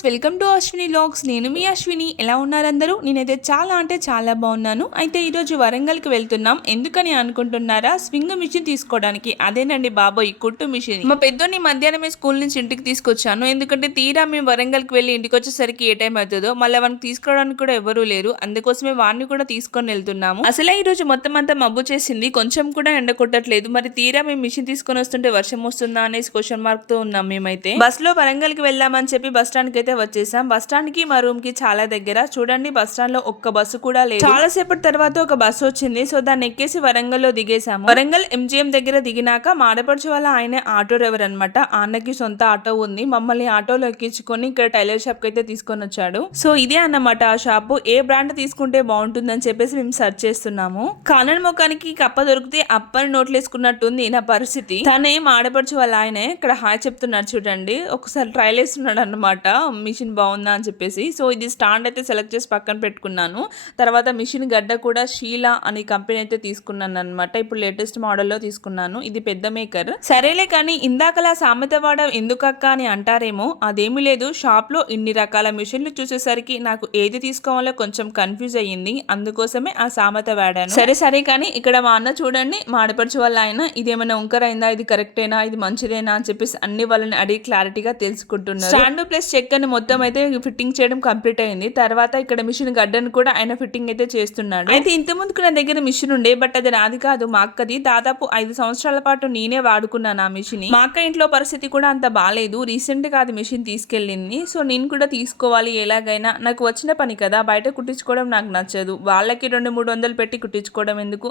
Viewers, welcome to Ashwini vlogs. నేను మీ అశ్విని. ఎలా ఉన్నారు అందరూ? నేనైతే చాలా అంటే చాలా బాగున్నాను. అయితే ఈరోజు వరంగల్కి వెళ్తున్నాం. ఎందుకని అనుకుంటున్నారా? స్వింగ్ మిషన్ తీసుకోవడానికి. అదేనండి బాబోయ్, కుట్టు మిషన్. మా పెద్దోని మధ్యాహ్నమే స్కూల్ నుంచి ఇంటికి తీసుకొచ్చాను. ఎందుకంటే తీరా మేము వరంగల్కి వెళ్ళి ఇంటికి వచ్చేసరికి ఏ టైం అవుతుందో, మళ్ళీ వానికి తీసుకురావడానికి కూడా ఎవరూ లేరు. అందుకోసమే వాడిని కూడా తీసుకొని వెళ్తున్నాము. అసలే ఈ రోజు మొత్తం అంతా మబ్బు చేసింది, కొంచెం కూడా ఎండ కొట్టట్లేదు. మరి తీరా మేము మిషన్ తీసుకొని వస్తుంటే వర్షం వస్తుందా అనేసి క్వశ్చన్ మార్క్ తో ఉన్నాం. మేమైతే బస్ లో వరంగల్కి వెళ్దామని చెప్పి బస్ స్టాండ్ కి అయితే వచ్చేసాం. బస్ స్టాండ్ కి మా రూమ్ కి చాలా దగ్గర. చూడండి, బస్ స్టాండ్ లో ఒక్క బస్సు కూడా లేదు. చాలా సేపటి తర్వాత ఒక బస్సు వచ్చింది. సో దాన్ని ఎక్కేసి వరంగల్ లో దిగేసాము. వరంగల్ MGM దగ్గర దిగినాక మాడపడుచు వాళ్ళ ఆయన ఆటో డ్రైవర్ అనమాట. అన్నకి సొంత ఆటో ఉంది. మమ్మల్ని ఆటోలో ఎక్కించుకొని ఇక్కడ టైలర్ షాప్ కి అయితే తీసుకొని వచ్చాడు. సో ఇదే అన్నమాట ఆ షాపు. ఏ బ్రాండ్ తీసుకుంటే బాగుంటుందని చెప్పేసి మేము సర్చ్ చేస్తున్నాము. కానన్ ముఖానికి కప్ప దొరికితే అప్పని నోట్లు వేసుకున్నట్టుంది నా పరిస్థితి. తనే ఆడపడుచు వాళ్ళ ఆయనే ఇక్కడ హాయ్ చెప్తున్నారు. చూడండి, ఒకసారి ట్రైల్ వేస్తున్నాడు అనమాట, మిషన్ బాగుందా అని చెప్పేసి. సో ఇది స్టాండ్ అయితే సెలెక్ట్ చేసి పక్కన పెట్టుకున్నాను. తర్వాత మిషన్ గడ్డ కూడా షీలా అనే కంపెనీ అయితే తీసుకున్నాను అనమాట. ఇప్పుడు లేటెస్ట్ మోడల్లో తీసుకున్నాను. ఇది పెద్ద మేకర్. సరేలే కానీ ఇందాకలా సామెత వాడడం ఎందుకక్క అని అంటారేమో. అదేమీ లేదు, షాప్ లో ఇన్ని రకాల మిషన్లు చూసేసరికి నాకు ఏది తీసుకోవాలో కొంచెం కన్ఫ్యూజ్ అయ్యింది. అందుకోసమే ఆ సామెత వాడాను. సరే కానీ ఇక్కడ మా అన్న చూడండి, మా ఆడపడుచు వాళ్ళ ఆయన, ఇదేమైనా ఉంకరైందా, ఇది కరెక్టేనా, ఇది మంచిదేనా అని చెప్పేసి అన్ని వాళ్ళని అడిగి క్లారిటీగా తెలుసుకుంటున్నారు. స్టాండ్ ప్లస్ చెక్ అని మొత్తం అయితే ఫిట్టింగ్ చేయడం కంప్లీట్ అయింది. తర్వాత ఇక్కడ మిషన్ గడ్డను కూడా ఆయన ఫిట్టింగ్ అయితే చేస్తున్నాడు. అయితే ఇంత ముందుకు నా దగ్గర మిషన్ ఉండే, బట్ అది నాది కాదు, మా అక్కది. దాదాపు 5 సంవత్సరాల పాటు నేనే వాడుకున్నాను ఆ మిషన్. మా అక్క ఇంట్లో పరిస్థితి కూడా అంత బాగాలేదు. రీసెంట్ గా అది మిషన్ తీసుకెళ్ళింది. సో నేను కూడా తీసుకోవాలి ఎలాగైనా. నాకు వచ్చిన పని కదా, బయట కుట్టించుకోవడం నాకు నచ్చదు. వాళ్ళకి 200-300 పెట్టి కుట్టించుకోవడం ఎందుకు,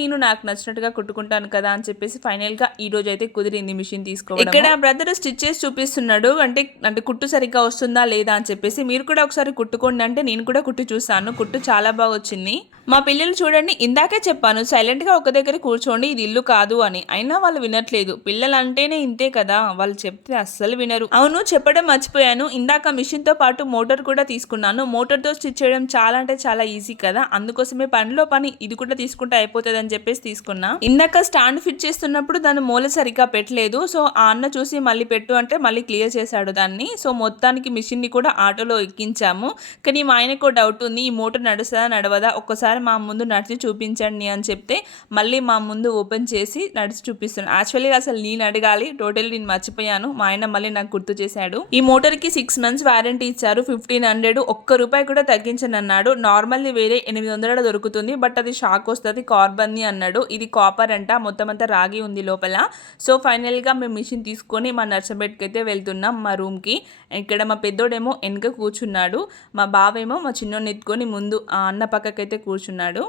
నేను నాకు నచ్చినట్టుగా కుట్టుకుంటాను కదా అని చెప్పేసి ఫైనల్ గా ఈ రోజు అయితే కుదిరింది మిషన్ తీసుకోవడం. ఇక్కడ బ్రదర్ స్టిచ్ చేసి చూపిస్తున్నాడు, అంటే కుట్టు సరిగ్గా వస్తుందా లేదా అని చెప్పేసి. మీరు కూడా ఒకసారి కుట్టుకోండి అంటే నేను కూడా కుట్టి చూసాను. కుట్టు చాలా బాగా వచ్చింది. మా పిల్లలు చూడండి, ఇందాకే చెప్పాను సైలెంట్ గా ఒక దగ్గర కూర్చోండి, ఇది ఇల్లు కాదు అని. అయినా వాళ్ళు వినట్లేదు. పిల్లలు అంటేనే ఇంతే కదా, వాళ్ళు చెప్తే అస్సలు వినరు. అవును, చెప్పడం మర్చిపోయాను. ఇందాక మిషన్ తో పాటు మోటార్ కూడా తీసుకున్నాను. మోటార్ తో స్టిచ్ చేయడం చాలా అంటే చాలా ఈజీ కదా, అందుకోసమే పనిలో పని ఇది కూడా తీసుకుంటే అయిపోతుంది అని చెప్పేసి తీసుకున్నా. ఇందాక స్టాండ్ ఫిట్ చేస్తున్నప్పుడు దాని మూల సరిగ్గా పెట్టలేదు. సో ఆ అన్న చూసి మళ్ళీ పెట్టు అంటే మళ్ళీ క్లియర్ చేశాడు దాన్ని. సో మొత్తానికి మిషన్ ని కూడా ఆటోలో ఎక్కించాము. కానీ మా ఆయనకు డౌట్ ఉంది, ఈ మోటార్ నడుస్తుందా నడవదా, ఒక్కసారి మా ముందు నడిచి చూపించండి అని చెప్తే మళ్ళీ మా ముందు ఓపెన్ చేసి నడిచి చూపిస్తున్నాను. యాక్చువల్లీ అసలు నేను అడగాలి, టోటల్ నేను మర్చిపోయాను. మా ఆయన మళ్ళీ నాకు గుర్తు చేశాడు. ఈ మోటార్ కి 6 months వారంటీ ఇచ్చారు. 1500, ఒక్క రూపాయి కూడా తగ్గించని అన్నాడు. నార్మల్ వేరే 800 దొరుకుతుంది, బట్ అది షాక్ వస్తుంది, కార్బన్ అన్నాడు. ఇది కాపర్ అంట, మొత్తం అంతా రాగి ఉంది లోపల. సో ఫైనల్ గా మేము మిషన్ తీసుకొని మా నర్సబెట్కి అయితే వెళ్తున్నాం, మా రూమ్ కి. ఇక్కడ మా పెద్దోడేమో వెనక కూర్చున్నాడు, మా బావేమో మా చిన్నోడిని ఎత్తుకొని ముందు ఆ అన్న పక్కకైతే కూర్చున్నాడు.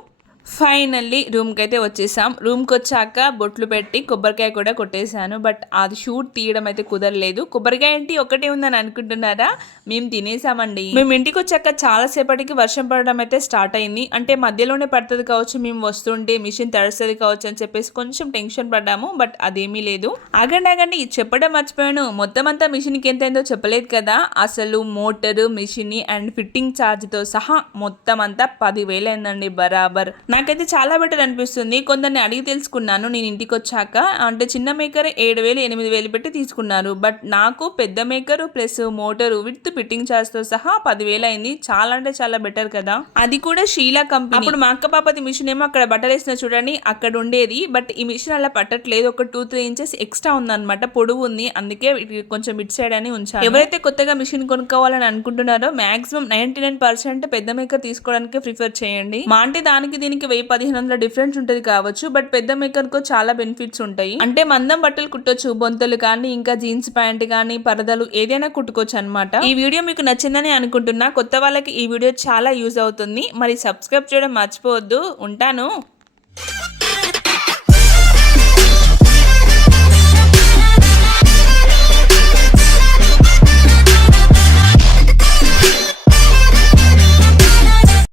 ఫైనల్లీ రూమ్కి అయితే వచ్చేసాం. రూమ్కి వచ్చాక బొట్లు పెట్టి కొబ్బరికాయ కూడా కొట్టేశాను. బట్ అది షూట్ తీయడం అయితే కుదరలేదు. కొబ్బరికాయ ఏంటి ఒకటే ఉందని అనుకుంటున్నారా? మేము తినేసామండి. మేము ఇంటికి వచ్చాక చాలా సేపటికి వర్షం పడడం అయితే స్టార్ట్ అయింది. అంటే మధ్యలోనే పడుతుంది కావచ్చు, మేము వస్తుంటే మిషన్ తడుస్తుంది కావచ్చు అని చెప్పేసి కొంచెం టెన్షన్ పడ్డాము. బట్ అదేమీ లేదు. ఆగండి, చెప్పడం మర్చిపోయాను. మొత్తం అంతా మిషన్కి ఎంత అయిందో చెప్పలేదు కదా. అసలు మోటారు, మిషన్ అండ్ ఫిట్టింగ్ ఛార్జ్తో సహా మొత్తం అంతా 10,000 అయిందండి బరాబర్. నాకైతే చాలా బెటర్ అనిపిస్తుంది. కొందరిని అడిగి తెలుసుకున్నాను నేను ఇంటికి వచ్చాక. అంటే చిన్న మేకర్ 7,000-8,000 పెట్టి తీసుకున్నారు. బట్ నాకు పెద్ద maker plus motor with fitting charge తో సహా 10,000 అయింది. చాలా అంటే చాలా బెటర్ కదా. అది కూడా షీలా కంపెనీ. అప్పుడు మా అక్క పాపది మిషన్ ఏమో అక్కడ బట్టలు వేసిన చూడండి, అక్కడ ఉండేది. బట్ ఈ మిషన్ అలా పట్టట్లేదు. ఒక 2-3 inches ఎక్స్ట్రా ఉందన్నమాట, పొడవు ఉంది. అందుకే కొంచెం ఇట్ సైడ్ అని ఉంచాను. ఎవరైతే కొత్తగా మిషన్ కొనుక్కోవాలని అనుకుంటున్నారో మాక్సిమం 99% పెద్ద మేకర్ తీసుకోవడానికి ప్రిఫర్ చేయండి. మా అంటే దానికి దీనికి 1,000-1,500 డిఫరెన్స్ ఉంటుంది కావచ్చు, బట్ పెద్ద మేకర్ కు చాలా బెనిఫిట్స్ ఉంటాయి. అంటే మందం బట్టలు కుట్టొచ్చు, బొంతలు కానీ ఇంకా జీన్స్ ప్యాంట్ కానీ పరదలు ఏదైనా కుట్టుకోవచ్చు అనమాట. ఈ వీడియో మీకు నచ్చిందని అనుకుంటున్నా. కొత్త వాళ్ళకి ఈ వీడియో చాలా యూజ్ అవుతుంది. మరి సబ్స్క్రైబ్ చేయడం మర్చిపోవద్దు. ఉంటాను.